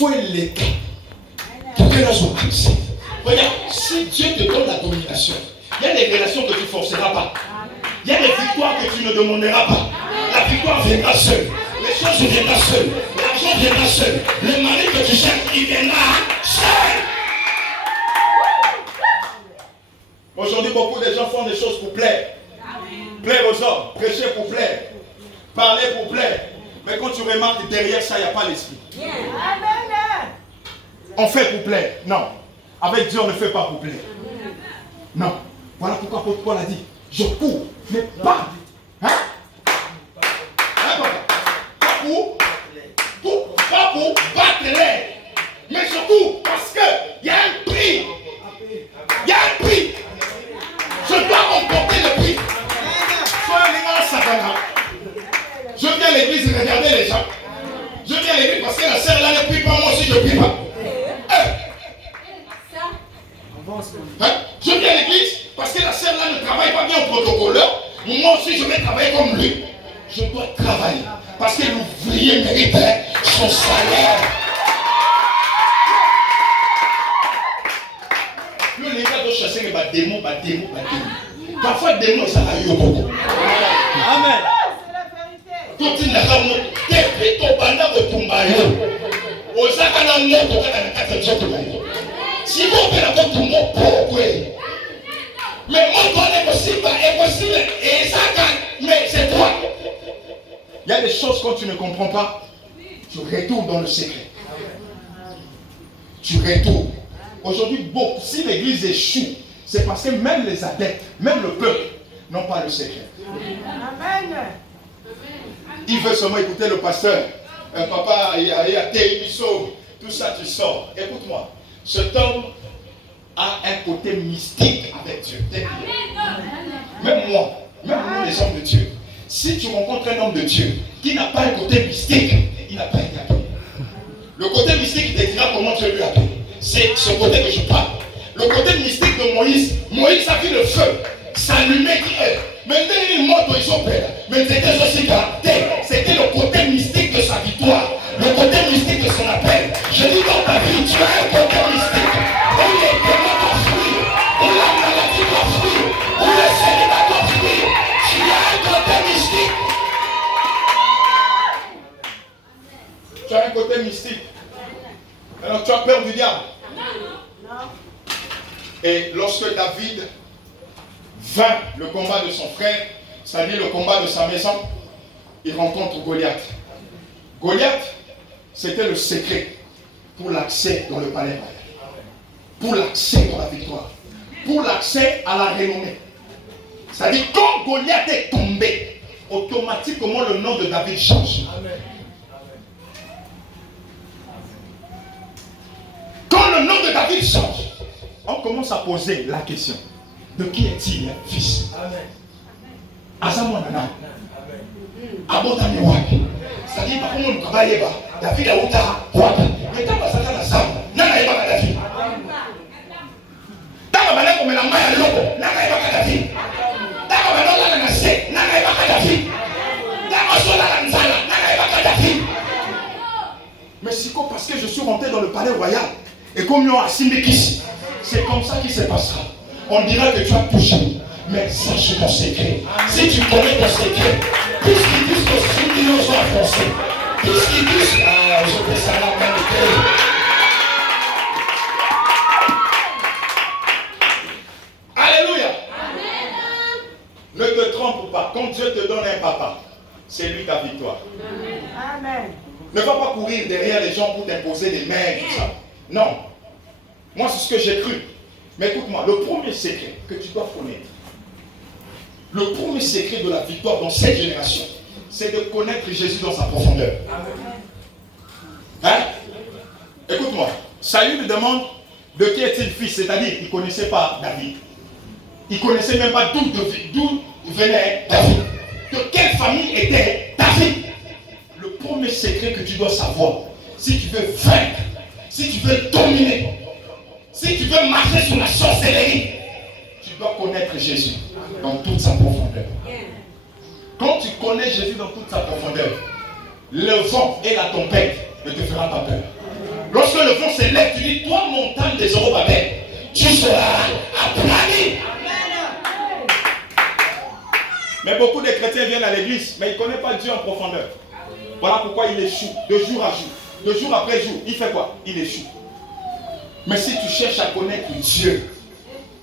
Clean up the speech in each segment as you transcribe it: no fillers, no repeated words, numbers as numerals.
faut l'état pour que la soit accès. Regarde, si Dieu te donne la domination, il y a des relations que tu ne forceras pas. Il y a des victoires que tu ne demanderas pas. La victoire viendra seule. Les choses viendront seules. L'argent viendra seul. Le mari que tu cherches, il viendra seul. Aujourd'hui, beaucoup de gens font des choses pour plaire. Plaire aux hommes, prêcher pour plaire, parler pour plaire. Mais quand tu remarques derrière ça, il n'y a pas l'esprit. On fait pour plaire. Non. Avec Dieu, on ne fait pas pour plaire. Non. Voilà pourquoi Paul a dit, je cours, mais pas. Hein? Pas pour battre l'air. Mais je cours parce qu'il y a un prix. Il y a un prix. Je dois remporter le prix. Je viens à l'église regarder les gens. Je viens à l'église parce que la sœur là ne prie pas, moi aussi je ne prie pas. Je viens à l'église parce que la sœur là ne travaille pas bien au protocoleur. Moi aussi je vais travailler comme lui. Je dois travailler parce que l'ouvrier mérite son salaire. Le gars doit chasser les démons. Parfois démons ça va y beaucoup. Amen. Tout il n'a pas depuis ton banda de Tumbayo. Aux Akana Moto, si vous avez la porte pour mon pauvre, mais mon est possible, et ça, mais c'est toi. Il y a des choses quand tu ne comprends pas, tu retournes dans le secret. Tu retournes. Aujourd'hui, bon, si l'église échoue, c'est parce que même les adeptes, même le peuple, n'ont pas le secret. Amen. Il veut seulement écouter le pasteur. Papa, il y a Téibiso, tout ça, tu sors. Écoute-moi. Cet homme a un côté mystique avec Dieu. Même moi, même nous les hommes de Dieu. Si tu rencontres un homme de Dieu qui n'a pas un côté mystique, il n'a pas été appelé. Le côté mystique, il te dira comment Dieu lui a appelé. C'est ce côté que je parle. Le côté mystique de Moïse, Moïse a vu le feu s'allumer qui est. Maintenant, il monte ils ont peur. Mais c'était aussi gardé. C'était le côté mystique de sa victoire. Le côté mystique de son appel. Je dis dans ta vie, tu as un côté mystique. Où les démons doivent fuir. Où la maladie doit fuir. Où le célibat doit fuir. Tu as un côté mystique. Tu as un côté mystique. Alors tu as peur du diable. Non. Et lorsque David vint le combat de son frère, c'est-à-dire le combat de sa maison, il rencontre Goliath. Goliath, c'était le secret pour l'accès dans le palais royal, pour l'accès dans la victoire, pour l'accès à la renommée. C'est-à-dire quand Goliath est tombé, automatiquement le nom de David change. Quand le nom de David change, on commence à poser la question. De qui est-il fils? Azamonana. Abotami wapi. C'est-à-dire, par contre, nous travaillons pas. David a outa wapi. Mais quand on s'attend à ça, n'a pas David. Tant qu'on a comme la main à l'eau, n'a pas David. Tant qu'on a la nacée, n'a pas David. Tant qu'on a la nzala, n'a pas David. Mais c'est quoi? Parce que je suis rentré dans le palais royal. Et comme nous avons Simbekis, c'est comme ça qu'il se passera. On dira que tu as touché, mais sache ton secret. Si tu connais ton secret, puisqu'ils disent que si ils nous ont avancé, puisqu'ils disent, je fais ça là, alléluia. Amen. Ne te trompe pas. Quand Dieu te donne un papa, c'est lui ta victoire. Amen. Ne va pas courir derrière les gens pour t'imposer des mains et tout ça. Non. Moi, c'est ce que j'ai cru. Mais écoute-moi, le premier secret que tu dois connaître, le premier secret de la victoire dans cette génération, c'est de connaître Jésus dans sa profondeur. Hein? Écoute-moi, Saül lui demande de qui est-il fils, c'est-à-dire il ne connaissait pas David. Il ne connaissait même pas d'où venait David. De quelle famille était David. Le premier secret que tu dois savoir, si tu veux vaincre, si tu veux dominer, si tu veux marcher sur la sorcellerie, tu dois connaître Jésus dans toute sa profondeur. Quand tu connais Jésus dans toute sa profondeur, le vent et la tempête ne te feront pas peur. Lorsque le vent s'élève, tu dis, toi, montagne des Zorobabel, tu seras aplani. Mais beaucoup de chrétiens viennent à l'église, mais ils ne connaissent pas Dieu en profondeur. Voilà pourquoi il échoue, de jour à jour. De jour après jour, il fait quoi? Il échoue. Mais si tu cherches à connaître Dieu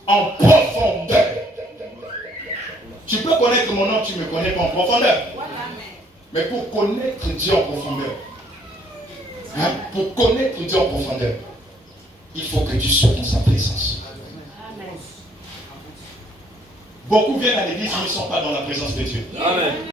en profondeur, tu peux connaître mon nom, tu ne me connais pas en profondeur. Mais pour connaître Dieu en profondeur, pour connaître Dieu en profondeur, il faut que tu sois dans sa présence. Beaucoup viennent à l'église, mais ils ne sont pas dans la présence de Dieu. Amen.